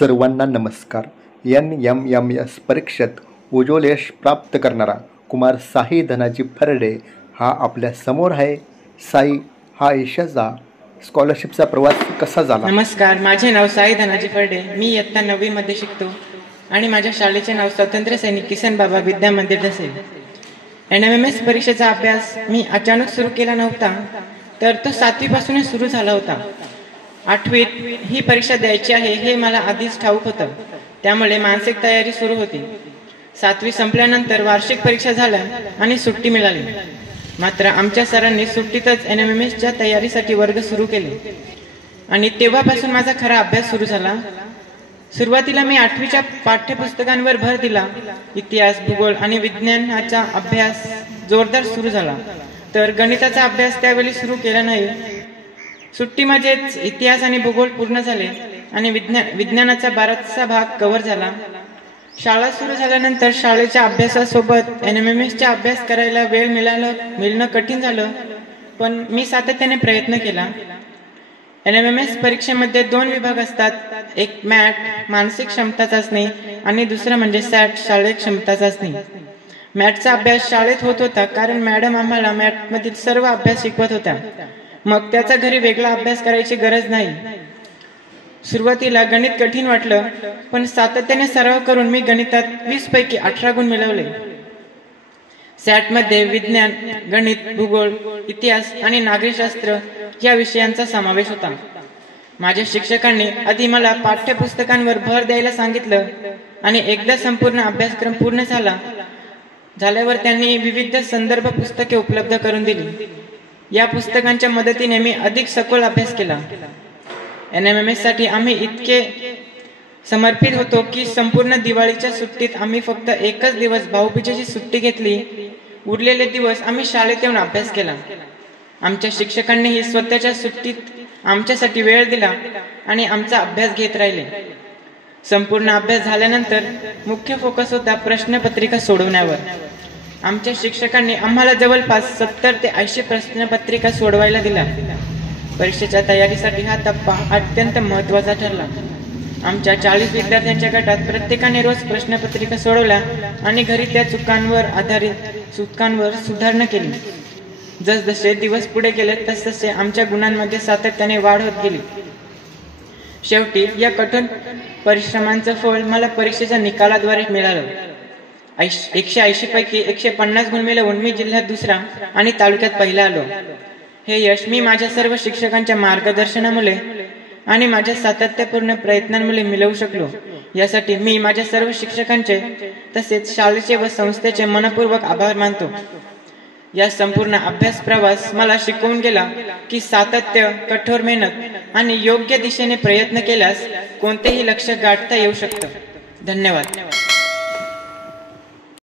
सर्वांना नमस्कार. NMMS परीक्षेत उज्ज्वल यश प्राप्त करणारा कुमार साई धनाजी फरडे हा आपल्या समोर आहे. साई हा यशाचा स्कॉलरशिपचा प्रवास कसा झाला? नमस्कार, माझे नाव साई धनाजी फरडे. मी इयत्ता 9वी मध्ये शिकतो आणि माझ्या शाळेचे नाव स्वातंत्र्य सैनिक किसन बाबा विद्या मंदिर असेल. NMMS परीक्षेचा अभ्यास मी अचानक सुरू केला नव्हता, तर तो 7वी पासूनच सुरू झाला होता. 8वीत ही परीक्षा द्यायची आहे हे मला आधीच ठाऊक होतं, त्यामुळे मानसिक तयारी सुरू होती. 7वी संपल्यानंतर वार्षिक परीक्षा झाल्या आणि सुट्टी मिळाली. मात्र आमच्या सरांनी सुट्टीतच NMMSच्या तयारीसाठी वर्ग सुरू केले आणि तेव्हापासून माझा खरा अभ्यास सुरू झाला. सुरुवातीला मी 8वीच्या पाठ्यपुस्तकांवर भर दिला. इतिहास, भूगोल आणि विज्ञानाचा अभ्यास जोरदार सुरू झाला, तर गणिताचा अभ्यास त्यावेळी सुरू केला नाही. सुट्टीमध्येच इतिहास आणि भूगोल पूर्ण झाले आणि विज्ञानाचा बराचसा भाग कव्हर झाला. शाळा सुरू झाल्यानंतर शाळेच्या अभ्यासासोबत NMMSचा अभ्यास करायला वेळ मिळणं कठीण झालं, पण मी सातत्याने प्रयत्न केला. NMMS परीक्षेमध्ये 2 विभाग असतात, एक मॅट मानसिक क्षमता चाचणी आणि दुसरा म्हणजे सॅट शाळेत क्षमता चाचणी. मॅटचा अभ्यास शाळेत होत होता, कारण मॅडम आम्हाला मॅटमधील सर्व अभ्यास शिकवत होत्या. मग त्याचा घरी वेगळा अभ्यास करायची गरज नाही. सुरुवातीला गणित कठीण वाटलं, पण सातत्याने सराव करून मी गणितात 20 पैकी 18 गुण मिळवले. सॅटमध्ये विज्ञान, गणित, भूगोल, इतिहास आणि नागरिकशास्त्र या विषयांचा समावेश होता. माझ्या शिक्षकांनी आधी मला पाठ्यपुस्तकांवर भर द्यायला सांगितलं आणि एकदा संपूर्ण अभ्यासक्रम पूर्ण झाल्यावर त्यांनी विविध संदर्भ पुस्तके उपलब्ध करून दिली. या पुस्तकांच्या मदतीने मी अधिक सखोल अभ्यास केला. NMMS साठी आम्ही इतके समर्पित होतो की संपूर्ण दिवाळीच्या सुट्टीत आम्ही फक्त एकच दिवस भाऊबीजेची सुट्टी घेतली. उरलेले दिवस आम्ही शाळेत येऊन अभ्यास केला. आमच्या शिक्षकांनीही स्वतःच्या सुट्टीत आमच्यासाठी वेळ दिला आणि आमचा अभ्यास घेत राहिले. संपूर्ण अभ्यास झाल्यानंतर मुख्य फोकस होता प्रश्नपत्रिका सोडवण्यावर. आमच्या शिक्षकांनी आम्हाला जवळपास 70 ते 80 प्रश्नपत्रिका सोडवायला दिल्या. परीक्षेच्या तयारीसाठी हा टप्पा अत्यंत महत्त्वाचा ठरला. आमच्या 40 विद्यार्थ्यांच्या गटात प्रत्येकाने रोज प्रश्नपत्रिका सोडवल्या आणि घरी त्या चुकांवर सुधारणा केली. जसजसे दिवस पुढे गेले तसतसे आमच्या गुणांमध्ये सातत्याने वाढ होत गेली. शेवटी या कठोर परिश्रमांचं फळ मला परीक्षेच्या निकालाद्वारे मिळालं. 180 पैकी 150 गुण मिळवून मी जिल्ह्यात दुसरा आणि तालुक्यात पहिला आलो. हे यश मी माझ्या सर्व शिक्षकांच्या मार्गदर्शनामुळे आणि माझ्या सातत्यपूर्ण प्रयत्नांमुळे मिळवू शकलो. यासाठी मी माझ्या सर्व शिक्षकांचे तसेच शाळेचे व संस्थेचे मनपूर्वक आभार मानतो. या संपूर्ण अभ्यास प्रवास मला शिकवून गेला की सातत्य, कठोर मेहनत आणि योग्य दिशेने प्रयत्न केल्यास कोणतेही लक्ष्य गाठता येऊ शकतं. धन्यवाद.